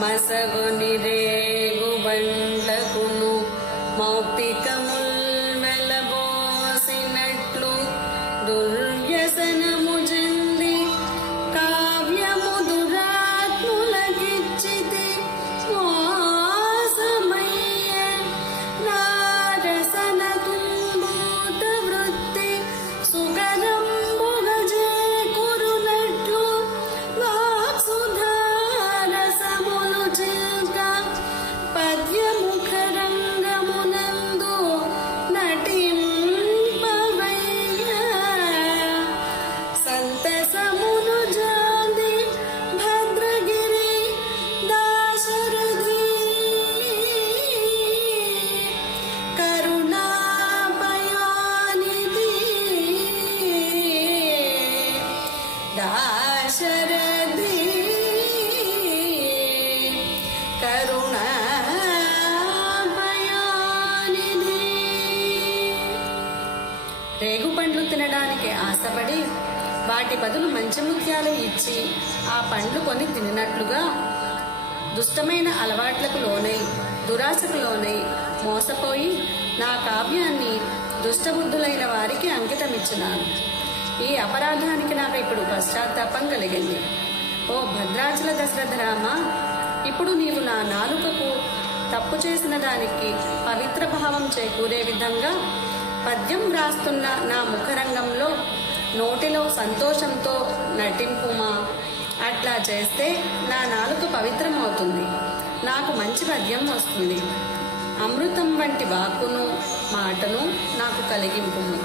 మసగొని రేగుబండ్లకును మౌక్తికముల్ వెలబోసినట్లు దుర్వ్యసనము చెంది కావ్యము దురాత్ములకిచ్చితి మోసమయ్య నారసన తుంబూత వృత్తి సుగరంబుగ చేకూరునట్లు వాక్సుధారసములు చిల్క పద్యముఖరంగమునందు నటింపవయ్య సంతసమును జాది భద్రగిరి దాశరథి కరుణాపయానిధి దాశరథి కరుణాపయానిధి. రేగుపండ్లు తినడానికి ఆశపడి వాటి బదులు మంచి ముత్యాలు ఇచ్చి ఆ పండ్లు కొని తిన్నట్లుగా దుష్టమైన అలవాట్లకు లోనై దురాశకు లోనై మోసపోయి నా కావ్యాన్ని దుష్టబుద్ధులైన వారికి అంకితమిచ్చినాను. ఈ అపరాధానికి నాకు ఇప్పుడు పశ్చాత్తాపం కలిగింది. ఓ భద్రాచల దశరథ రామ, ఇప్పుడు నీవు నా నాలుకకు తప్పు చేసిన దానికి పవిత్ర భావం చేకూరే విధంగా పద్యం వ్రాస్తున్న నా ముఖరంగంలో నోటిలో సంతోషంతో నటింపుమా. అట్లా చేస్తే నా నాలుక పవిత్రమవుతుంది, నాకు మంచి పద్యం వస్తుంది. అమృతం వంటి వాక్కును మాటను నాకు కలిగింపుము.